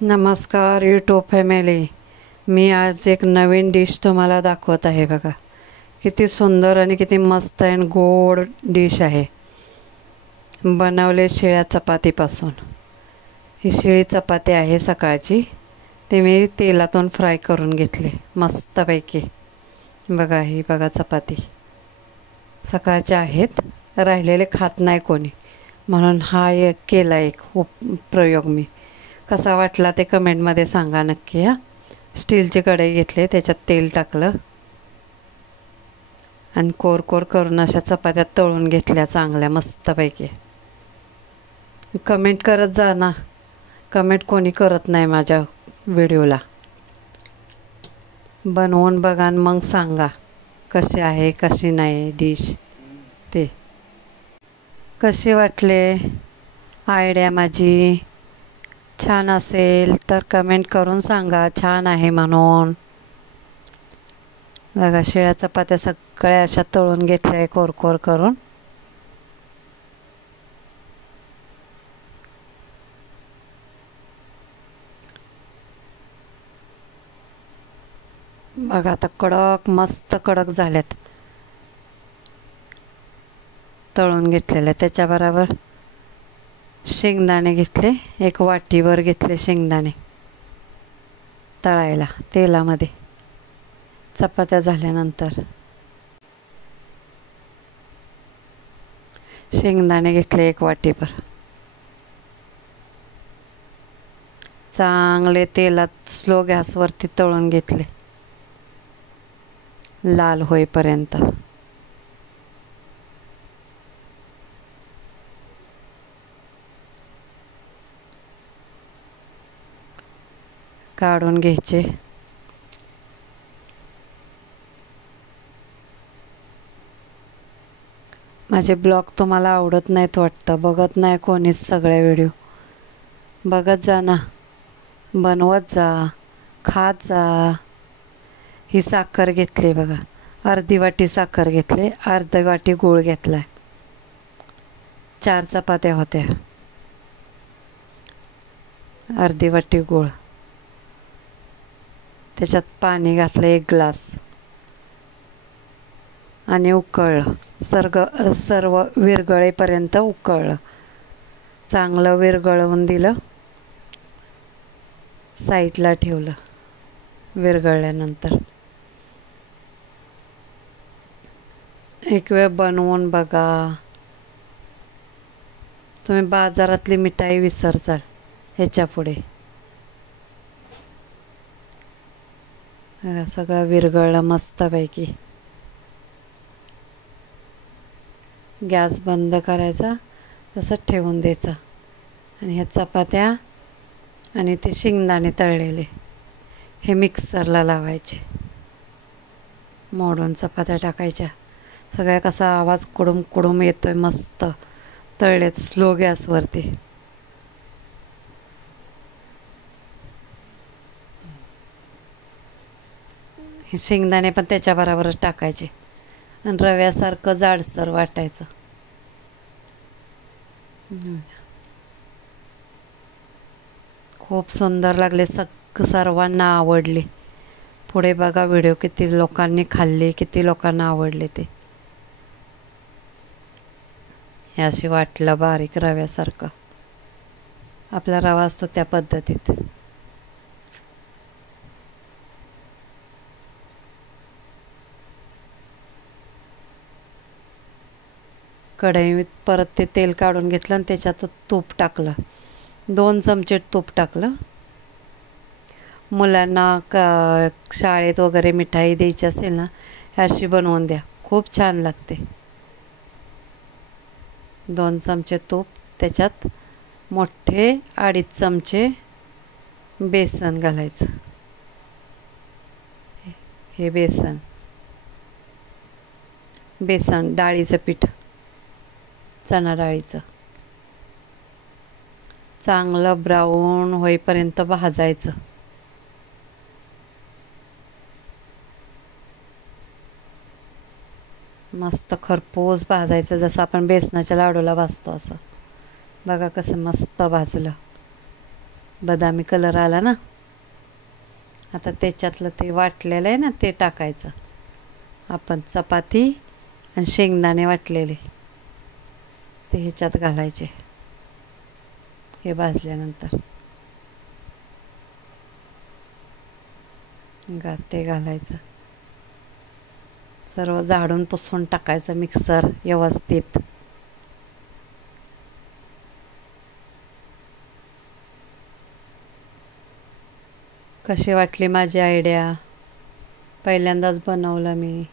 नमस्कार YouTube family. मी आज एक नवीन डिश तुम्हाला दाखवत आहे. बघा किती सुंदर आणि किती मस्त आणि गोड डिश आहे. बनवले शिळ्या चपातीपासून. ही शिळी चपाती आहे सकाळची, ते मी तेलातून फ्राय करून घेतले मस्तपैकी. बघा ही बघा चपाती सकाळच्या आहेत, राहिलेले खात नाही कोणी, म्हणून हा एक केला एक प्रयोग मी. कसा वाटला ते कमेंटमध्ये सांगा नक्की. स्टीलची कढई घेतली, त्याच्यात तेल टाकलं आणि कोर कोर करून अशा चपात्या तळून घेतल्या चांगल्या मस्तपैकी. कमेंट करत जा ना, कमेंट कोणी करत नाही माझ्या व्हिडिओला. बनवून बघा आणि मग सांगा कशी आहे कशी नाही डिश. ते कशी वाटले आयडिया माझी. छान असेल तर कमेंट करून सांगा छान आहे म्हणून. बघा शिळ्या चपात्या सगळ्या अशा तळून घेतल्या कोरकोर करून. बघा आता कडक मस्त कडक झाल्यात तळून घेतलेल्या. त्याच्याबरोबर शेंगदाणे घेतले, एक वाटीभर घेतले शेंगदाणे तळायला तेलामध्ये चपात्या झाल्यानंतर. शेंगदाणे घेतले एक वाटीभर, चांगले तेलात स्लो गॅसवरती तळून घेतले लाल होईपर्यंत. काढून घ्यायचे. माझे ब्लॉग तुम्हाला आवडत नाहीत वाटतं, बघत नाही कोणीच सगळे व्हिडिओ. बघत जा ना, बनवत जा, खात जा. ही साखर घेतली बघा, अर्धी वाटी साखर घेतली, अर्धी वाटी गूळ घेतला. 4 चपात्या होत्या, अर्धी वाटी गूळ. त्याच्यात पाणी घातलं 1 ग्लास आणि उकळलं. सर्व विरघळेपर्यंत उकळलं. चांगलं विरघळवून दिलं, साईडला ठेवलं. विरघळल्यानंतर एक वेळ बनवून बघा. तुम्ही बाजारातली मिठाई विसरचाल ह्याच्या पुढे. सगळं विरघळलं मस्तपैकी. गॅस बंद करायचा, तसंच ठेवून द्यायचं. आणि ह्या चपात्या आणि ते शेंगदाणे तळलेले हे मिक्सरला लावायचे. मोडून चपात्या टाकायच्या. सगळ्या कसा आवाज कुडूम कुडूम येतोय मस्त. तळलेत स्लो गॅसवरती. हे शेंगदाणे पण त्याच्याबरोबरच टाकायचे आणि रव्यासारखं जाडसर वाटायचं. खूप सुंदर लागले, सर्वांना आवडले. पुढे बघा व्हिडिओ किती लोकांनी खाल्ले, किती लोकांना आवडले ते. हे अशी वाटलं बारीक रव्यासारखं. आपला रवा असतो त्या पद्धतीत. कढईत परत ते तेल काढून घेतलं आणि त्याच्यात तूप टाकलं. 2 चमचे तूप टाकलं. मुलांना शाळेत वगैरे मिठाई द्यायची असेल ना, अशी बनवून द्या, खूप छान लागते. 2 चमचे तूप, त्याच्यात मोठे 2.5 चमचे बेसन घालायचं. हे बेसन डाळीचं पीठ, चणा डाळीचं. चांगलं ब्राऊन होईपर्यंत भाजायचं. मस्त खरपूस भाजायचं, जसं आपण बेसनाच्या लाडूला भाजतो असं. बघा कसं मस्त भाजलं. बदामी कलर आला ना. आता त्याच्यातलं ते वाटलेलं आहे ना ते टाकायचं. आपण चपाती आणि शेंगदाणे वाटलेले ते ह्याच्यात घालायचे. हे भाजल्यानंतर ते घालायचं. सर्व झाडून पुसून टाकायचं मिक्सर व्यवस्थित. कशी वाटली माझी आयडिया? पहिल्यांदाच बनवलं मी.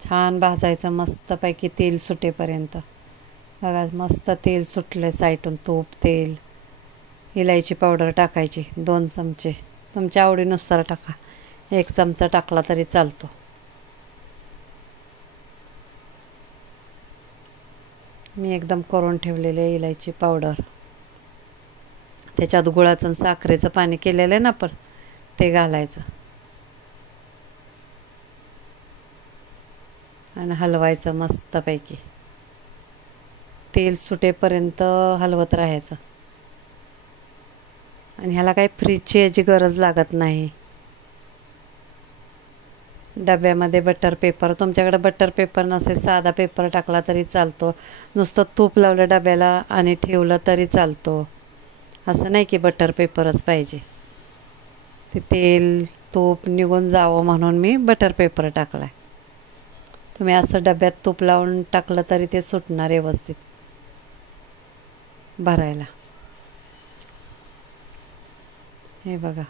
छान भाजायचं मस्तपैकी तेल सुटेपर्यंत. बघा मस्त तेल सुटलं साईडून. तूप, तेल, इलायची पावडर टाकायची 2 चमचे. तुमच्या आवडीनुसार टाका. 1 चमचा टाकला तरी चालतो. मी एकदम करून ठेवलेले इलायची पावडर. त्याच्यात गुळाचं आणि साखरेचं पाणी केलेलं आहे ना आपण ते घालायचं आणि हलवायचं मस्तपैकी. तेल सुटेपर्यंत हलवत राहायचं. आणि ह्याला काही फ्रीजची याची गरज लागत नाही. डब्यामध्ये बटर पेपर, तुमच्याकडे बटर पेपर नसेल साधा पेपर टाकला तरी चालतो. नुसतं तूप लावलं डब्याला आणि ठेवलं तरी चालतो. असं नाही की बटर पेपरच पाहिजे. ते तेल तूप निघून जावं म्हणून मी बटर पेपर टाकला आहे. तुम्ही असं डब्यात तूप लावून टाकलं तरी ते सुटणार व्यवस्थित भरायला. हे बघा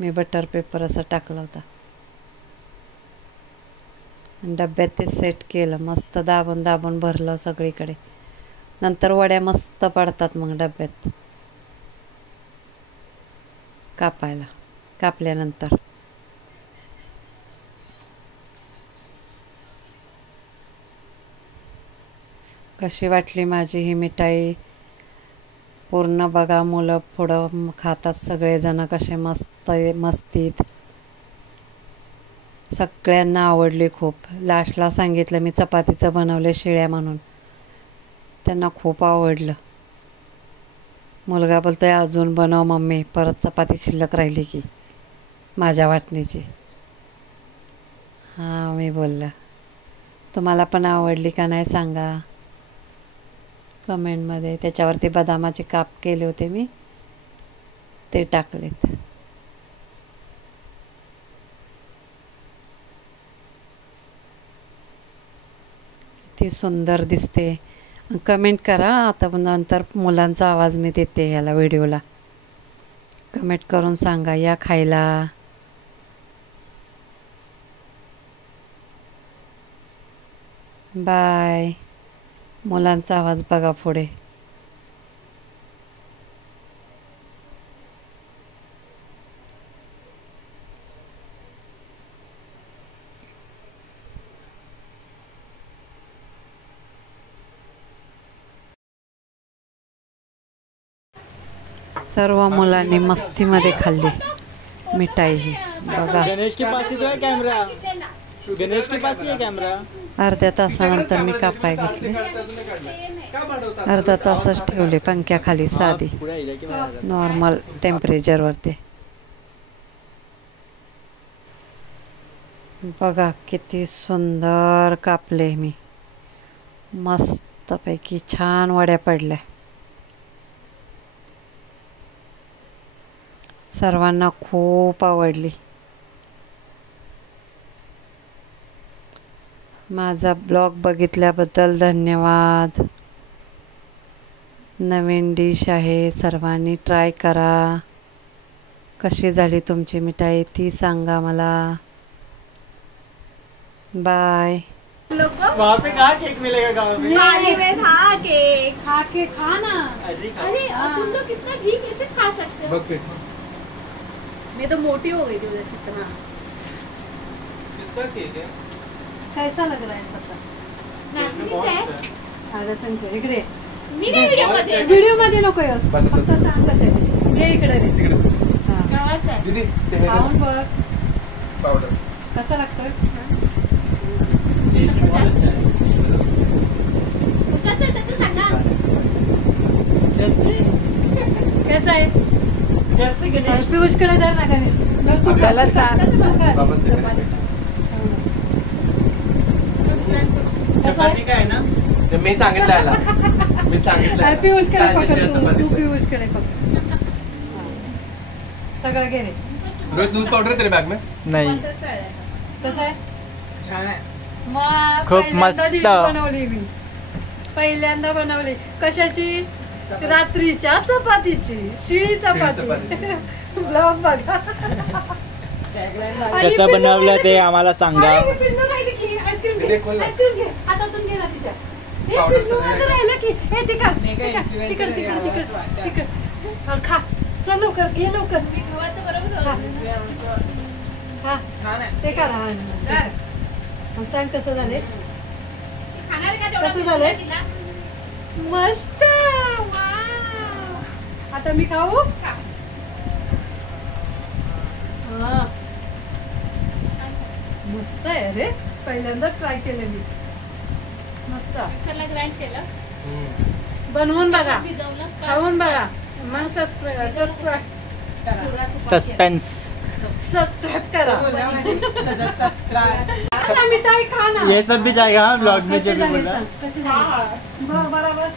मी बटर पेपर असं टाकला होता. डब्यात ते सेट केलं. मस्त दाबून दाबून भरलं सगळीकडे. नंतर वड्या मस्त पडतात मग डब्यात कापायला. कापल्यानंतर कशी वाटली माझी ही मिठाई? पूर्ण बघा. मुलं पुढं खातात सगळेजण कसे मस्तीत. सगळ्यांना आवडली खूप. लास्टला सांगितलं मी चपातीचं बनवले शिळ्या म्हणून. त्यांना खूप आवडलं. मुलगा बोलतोय अजून बनव मम्मी, परत चपाती शिल्लक राहिली की माझ्या वाटणीची. हां मी बोललं. तुम्हाला पण आवडली का नाही सांगा कमेंटमध्ये. त्याच्यावरती बदामाचे काप केले होते मी ते टाकलेत. किती सुंदर दिसते. कमेंट करा. आता नंतर मुलांचा आवाज मी देते ह्याला व्हिडिओला. कमेंट करून सांगा या खायला. बाय. मुलांचा आवाज बघा पुढे. सर्व मुलांनी मस्तीमध्ये खाल्ली मिठाई ही बघा. गणेश के पास ही तो है कैमरा. गणेश के पास ही है कैमरा. अर्ध्या तासानंतर मी कापाय घेतले. अर्धा तासच ठेवले पंख्याखाली साधी नॉर्मल टेम्परेचरवरती. बघा किती सुंदर कापले मी. मस्तपैकी छान वड्या पडल्या. सर्वांना खूप आवडली. माझा ब्लॉग बघितल्याबद्दल धन्यवाद. नवीन डिश आहे. सर्वांनी ट्राय करा. कशी झाली तुमची मिठाई ती सांगा मला. बाय. वहाँ पे कहाँ केक मिलेगा गाँव में? थाली में था केक. खा के खा ना. ऐसे ही खा. अरे तुम लोग कितना घी कैसे खा सकते हो? मैं तो मोटी हो गई थी उधर कितना. किसका केक है? कैसा लग रहा है पता? नाचनीच आहे. आता त्यांच्या इकडे मी नाही व्हिडिओ मध्ये. व्हिडिओ मध्ये नको येस, फक्त सांग कसे घे इकडे रे. हा. गावाचा आहे. दीदी ते हे खाऊन बघ पावडर कसं लागतं. कसं आहे त्याचं सांगा. कसं आहे कैसे गणेश पियुषकडे धर ना गणेश. धर तू. आपल्याला चार. कसं बाबा चपाती काय ना ते मी सांगितलं याला मी सांगितलं आहे? पियुषकडे कालच्या पकड शिळ्या तू चपातीचं. पियुषकडे पकड. हा. सगळं घे रे. रोहित दूध पावडर है तेरे बैग में नहीं कसं आहे छान है मग खूप पहिल्यांदा मस्त. डिश बनवली मी. पहिल्यांदा बनवली कशाची. रात्रीच्या चपातीची. शिळी चपाती. ब्लॉग बघा. आणि कसं पिल्लू बनवलं राहिलं ते की- आम्हाला सांगा. आणि पिल्लू राहिलं की आईस्क्रीम घे. दे खोल ना. आईस्क्रीम घे. हातातून घे ना तिच्या. हे पावडर पिल्लू तर माझं आहे. राहिलं की हे तिकड खा. चल लवकर घे लवकर. मी गव्हाचं बरोबर हा छान है ते करा. हा. सांग कसं झाले. खाणार का तेवढं कसं झालंय? तिला? मस्त. वाव. आता मी खाऊ. हा. मस्त आहे रे. पहिल्यांदा ट्राय केलं मी. मस्त. मिक्सरला ग्राइंड केलं. बनवून बघा. भिजवलं का? खाऊन बघा. मग सबस्क्राईब सस्पेन्स. करा. खा मिठाई खा ना. ये सब भी जाएगा हाँ ब्लॉग में कशी जो भी झाली बोला. सांग, कशी झाली? बरोबर.